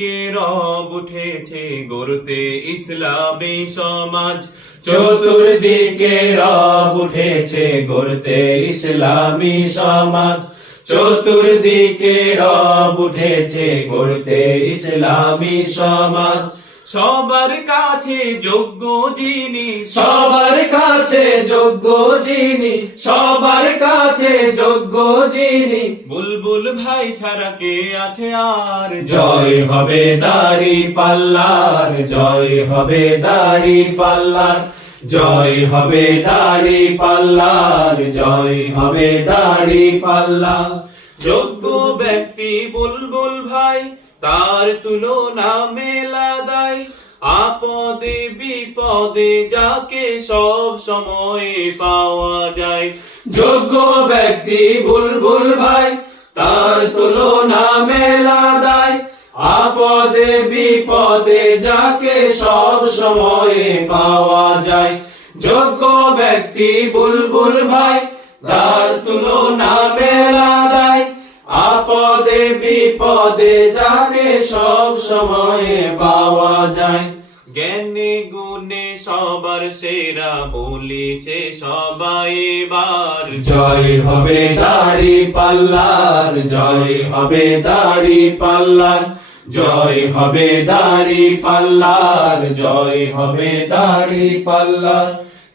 চতুর্দিকে রব উঠেছে গড়তে ইসলামী সমাজ, চতুর্দিকে রব উঠেছে গড়তে ইসলামী সমাজ, চতুর্দিকে রব উঠেছে গড়তে ইসলামী সমাজ। সবার কাছে যোগ্য যিনি, সবার কাছে যোগ্য যিনি, সবার কাছে যোগ্য যিনি, বুলবুল ভাই ছাড়া কে আছে আর? জয় হবে দাড়ি পাল্লার, জয় হবে দাড়ি পাল্লার, জয় হবে দাড়ি পাল্লার, জয় হবে দাড়ি পাল্লার। যোগ্য ব্যক্তি বুলবুল ভাই, তার তুলনা মেলা দায়, আপদে বিপদে যাকে সব সময় পাওয়া যায়। যোগ্য ব্যক্তি বুলবুল ভাই, তার তুলনা মেলা দায়, আপদে বিপদে যাকে সব সময়ে পাওয়া যায়। যোগ্য ব্যক্তি বুলবুল ভাই, তার তুলনা মেলা দায়, আপদে বিপদে যাকে সব সময়ে পাওয়া যায়। জ্ঞানে গুণে সবার সেরা বলিছে সবাই এবার, জয় হবে দাড়ি পাল্লার, জয় হবে দাড়ি পাল্লার, জয় হবে দাড়ি পাল্লার, জয় হবে দাড়ি পাল্লার।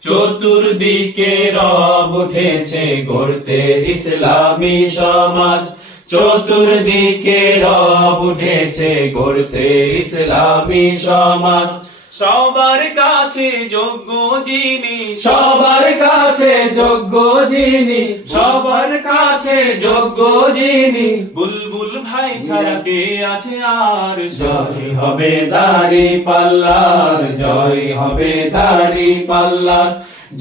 চতুর্দিকে রব উঠেছে গড়তে ইসলামী সমাজ, চতুর্দিকে রব উঠেছে গড়তে ইসলামী সমাজ। সবার কাছে যোগ্য যিনি, সবার কাছে যোগ্য যিনি, সবার কাছে যোগ্য যিনি, বুলবুল ভাই ছাড়া কে আছে আর? জয় হবে দাড়ি পাল্লার, জয় হবে দাড়ি পাল্লার,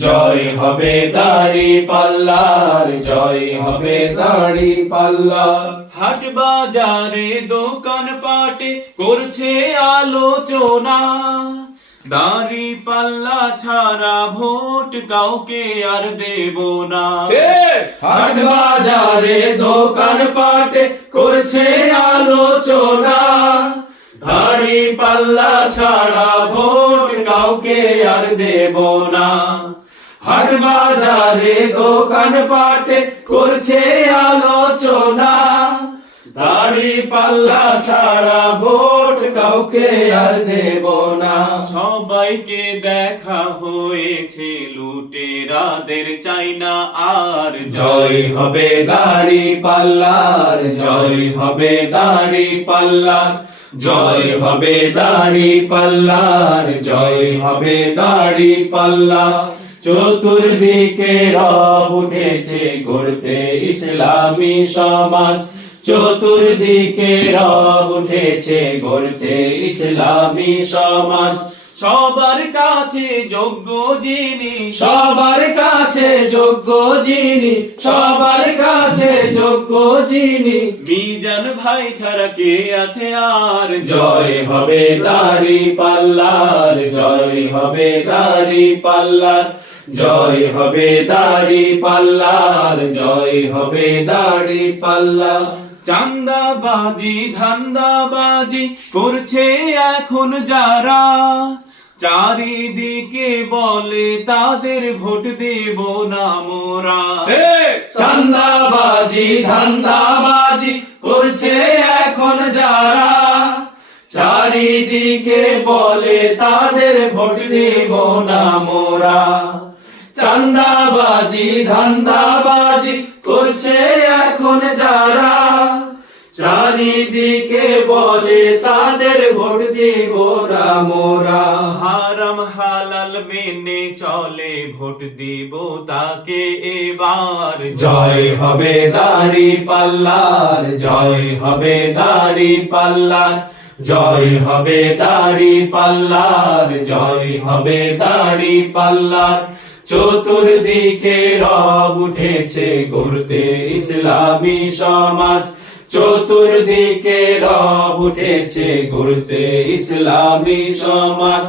জয় হবে দাড়ি পাল্লার, জয় হবে দাড়ি পাল্লার। হাট বাজারে দোকান পাটে করছে আলোচনা, দাড়ি পাল্লা ছাড়া ভোট কাউকে আর দেব না। হাট বাজারে দোকান পাটে করছে আলোচনা, দাড়ি পাল্লা ছাড়া ভোট কাউকে আর দেব না। হাট বাজারে দোকান পাটে করছে আলোচনা, দাড়ি পাল্লা ছাড়া ভোট কাউকে আর দেব না। সবাইকে দেখা হয়েছে লুটেরাদের চাই না আর। জয় হবে দাড়ি পাল্লার, জয় হবে দাড়ি পাল্লার, জয় হবে দাড়ি পাল্লার, জয় হবে দাড়ি পাল্লার। চতুর্দিকে রব উঠেছে গড়তে ইসলামী সমাজ, চতুর্দিকে রব উঠেছে গড়তে ইসলামী সমাজ। সবার কাছে যোগ্য যিনি, সবার কাছে যোগ্য যিনি, সবার কাছে যোগ্য যিনি, মিজান ভাই ছাড়া কে আছে আর? জয় হবে দাড়ি পাল্লার, জয় হবে দাড়ি পাল্লার, জয় হবে দাড়ি পাল্লার, জয় হবে দাড়ি পাল্লার। চান্দাবাজি ধান্দাবাজি করছে এখন যারা, চারিদিকে বলে তাদের ভোট দেব না মোরা। চান্দাবাজি ধান্দাবাজি করছে এখন যারা, চারিদিকে বলে তাদের ভোট দেব না মোরা। চান্দাবাজি ধান্দাবাজি করছে এখন যারা, চারিদিকে বলে তাদের ভোট দেব না মোরা। হারাম হালাল মেনে চলে ভোট দিব তাকে এবার। জয় হবে দাড়ি পাল্লার, জয় হবে দাড়ি পাল্লার, জয় হবে দাড়ি পাল্লার, জয় হবে দাড়ি পাল্লার। চতুর্দিকে রব উঠেছে গড়তে ইসলামী সমাজ, চতুর্দিকে রব উঠেছে গড়তে ইসলামী সমাজ।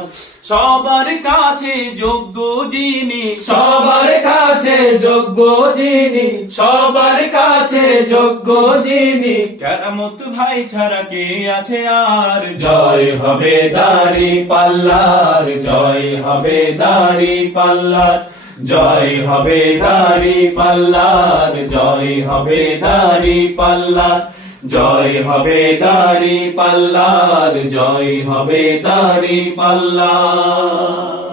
সবার কাছে যোগ্য যিনি, সবার কাছে যোগ্য যিনি, সবার কাছে যোগ্য যিনি, কেরামত ভাই ছাড়া কে আছে আর? জয় হবে দাড়ি পাল্লার, জয় হবে দাড়ি পাল্লার, জয় হবে দাড়ি পাল্লার, জয় হবে দাড়ি পাল্লার, জয় হবে দাড়ি পাল্লার, জয় হবে দাড়ি পাল্লার।